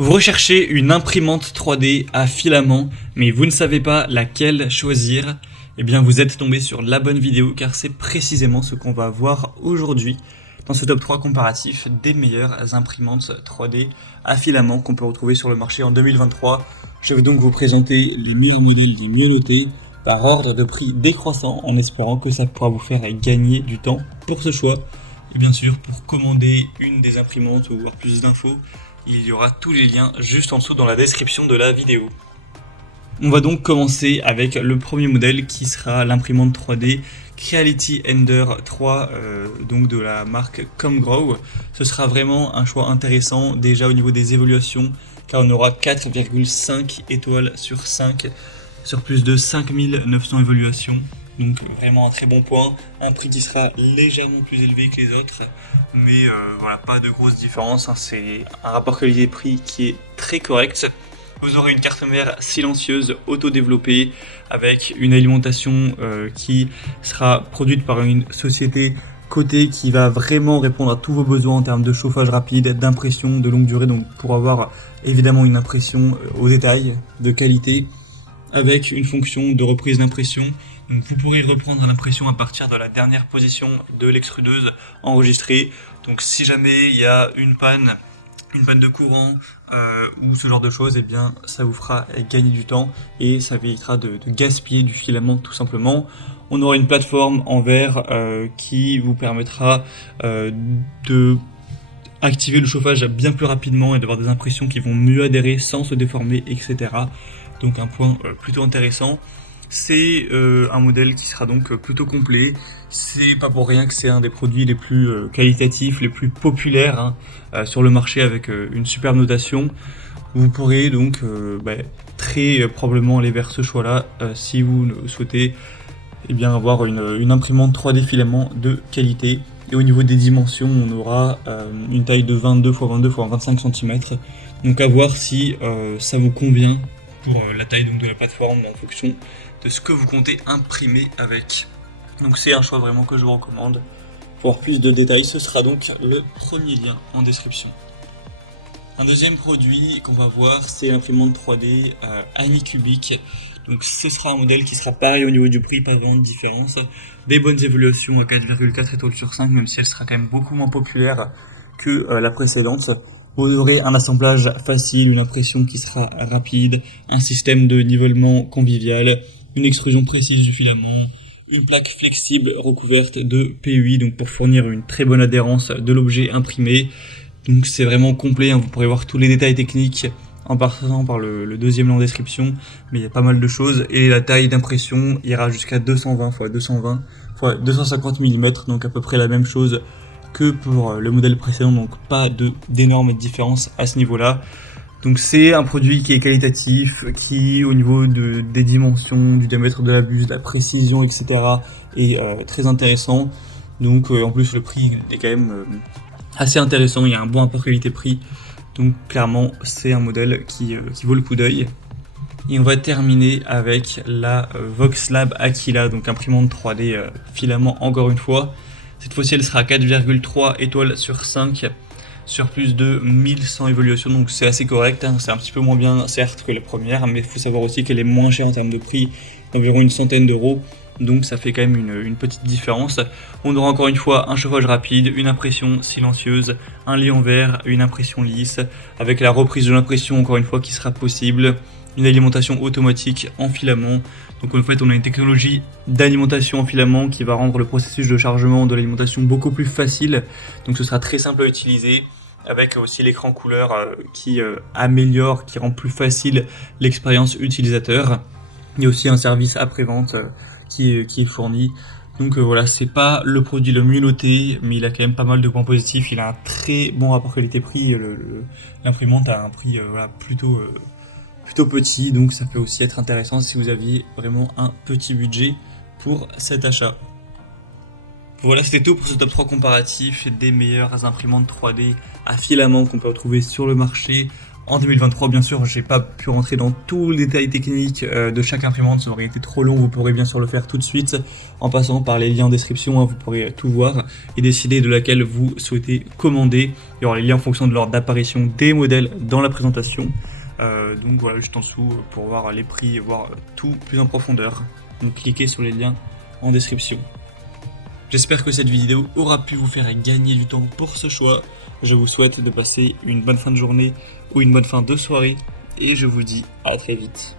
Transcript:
Vous recherchez une imprimante 3D à filament, mais vous ne savez pas laquelle choisir. Eh bien, vous êtes tombé sur la bonne vidéo car c'est précisément ce qu'on va voir aujourd'hui dans ce top 3 comparatif des meilleures imprimantes 3D à filament qu'on peut retrouver sur le marché en 2023. Je vais donc vous présenter les meilleurs modèles les mieux notés par ordre de prix décroissant en espérant que ça pourra vous faire gagner du temps pour ce choix. Et bien sûr, pour commander une des imprimantes ou voir plus d'infos, il y aura tous les liens juste en dessous dans la description de la vidéo. On va donc commencer avec le premier modèle qui sera l'imprimante 3D Creality Ender 3 donc de la marque ComGrow. Ce sera vraiment un choix intéressant déjà au niveau des évaluations car on aura 4,5 étoiles sur 5 sur plus de 5900 évaluations. Donc vraiment un très bon point, un prix qui sera légèrement plus élevé que les autres, mais voilà, pas de grosse différence, hein. C'est un rapport qualité-prix qui est très correct. Vous aurez une carte mère silencieuse auto-développée avec une alimentation qui sera produite par une société cotée qui va vraiment répondre à tous vos besoins en termes de chauffage rapide, d'impression de longue durée, donc pour avoir évidemment une impression au détail, de qualité, avec une fonction de reprise d'impression. Donc vous pourrez reprendre l'impression à partir de la dernière position de l'extrudeuse enregistrée. Donc si jamais il y a une panne de courant ou ce genre de choses, eh bien ça vous fera gagner du temps et ça évitera de gaspiller du filament tout simplement. On aura une plateforme en verre qui vous permettra de activer le chauffage bien plus rapidement et d'avoir des impressions qui vont mieux adhérer sans se déformer, etc. Donc un point plutôt intéressant. C'est un modèle qui sera donc plutôt complet. C'est pas pour rien que c'est un des produits les plus qualitatifs, les plus populaires sur le marché avec une superbe notation. Vous pourrez donc très probablement aller vers ce choix-là si vous souhaitez avoir une imprimante 3D filament de qualité. Et au niveau des dimensions, on aura une taille de 22 x 22 x 25 cm. Donc à voir si ça vous convient pour la taille donc, de la plateforme en fonction de ce que vous comptez imprimer avec. Donc c'est un choix vraiment que je vous recommande. Pour avoir plus de détails, ce sera donc le premier lien en description. Un deuxième produit qu'on va voir, c'est l'imprimante 3D Anycubic. Donc ce sera un modèle qui sera pareil au niveau du prix, pas vraiment de différence. Des bonnes évaluations à 4,4 étoiles sur 5, même si elle sera quand même beaucoup moins populaire que la précédente. Vous aurez un assemblage facile, une impression qui sera rapide, un système de nivellement convivial, une extrusion précise du filament, une plaque flexible recouverte de PUI donc pour fournir une très bonne adhérence de l'objet imprimé. Donc c'est vraiment complet, hein. Vous pourrez voir tous les détails techniques en passant par le deuxième lien en description, mais il y a pas mal de choses. Et la taille d'impression ira jusqu'à 220 x 220 x 250 mm, donc à peu près la même chose que pour le modèle précédent, donc pas d'énormes différences à ce niveau-là. Donc c'est un produit qui est qualitatif, qui au niveau des dimensions, du diamètre de la buse, de la précision, etc. est très intéressant. Donc en plus le prix est quand même assez intéressant, il y a un bon rapport qualité-prix. Donc clairement c'est un modèle qui vaut le coup d'œil. Et on va terminer avec la Voxlab Aquila, donc imprimante 3D filament encore une fois. Cette fois-ci elle sera à 4,3 étoiles sur 5 sur plus de 1100 évaluations, donc c'est assez correct, hein. C'est un petit peu moins bien certes que la première, mais il faut savoir aussi qu'elle est moins chère en termes de prix, environ une centaine d'euros, donc ça fait quand même une petite différence. On aura encore une fois un chauffage rapide, une impression silencieuse, un lit en verre, une impression lisse, avec la reprise de l'impression encore une fois qui sera possible, une alimentation automatique en filament. Donc en fait on a une technologie d'alimentation en filament qui va rendre le processus de chargement de l'alimentation beaucoup plus facile, donc ce sera très simple à utiliser, avec aussi l'écran couleur qui améliore, qui rend plus facile l'expérience utilisateur. Il y a aussi un service après-vente qui est fourni. Donc voilà, c'est pas le produit le mieux noté, mais il a quand même pas mal de points positifs. Il a un très bon rapport qualité-prix. L'imprimante a un prix plutôt petit, donc ça peut aussi être intéressant si vous aviez vraiment un petit budget pour cet achat. Voilà, c'était tout pour ce top 3 comparatif des meilleures imprimantes 3D à filament qu'on peut retrouver sur le marché en 2023. Bien sûr, j'ai pas pu rentrer dans tout le détail technique de chaque imprimante, ça aurait été trop long. Vous pourrez bien sûr le faire tout de suite en passant par les liens en description, hein, vous pourrez tout voir et décider de laquelle vous souhaitez commander. Il y aura les liens en fonction de l'ordre d'apparition des modèles dans la présentation. Donc voilà, juste en dessous pour voir les prix et voir tout plus en profondeur. Donc cliquez sur les liens en description. J'espère que cette vidéo aura pu vous faire gagner du temps pour ce choix. Je vous souhaite de passer une bonne fin de journée ou une bonne fin de soirée et je vous dis à très vite.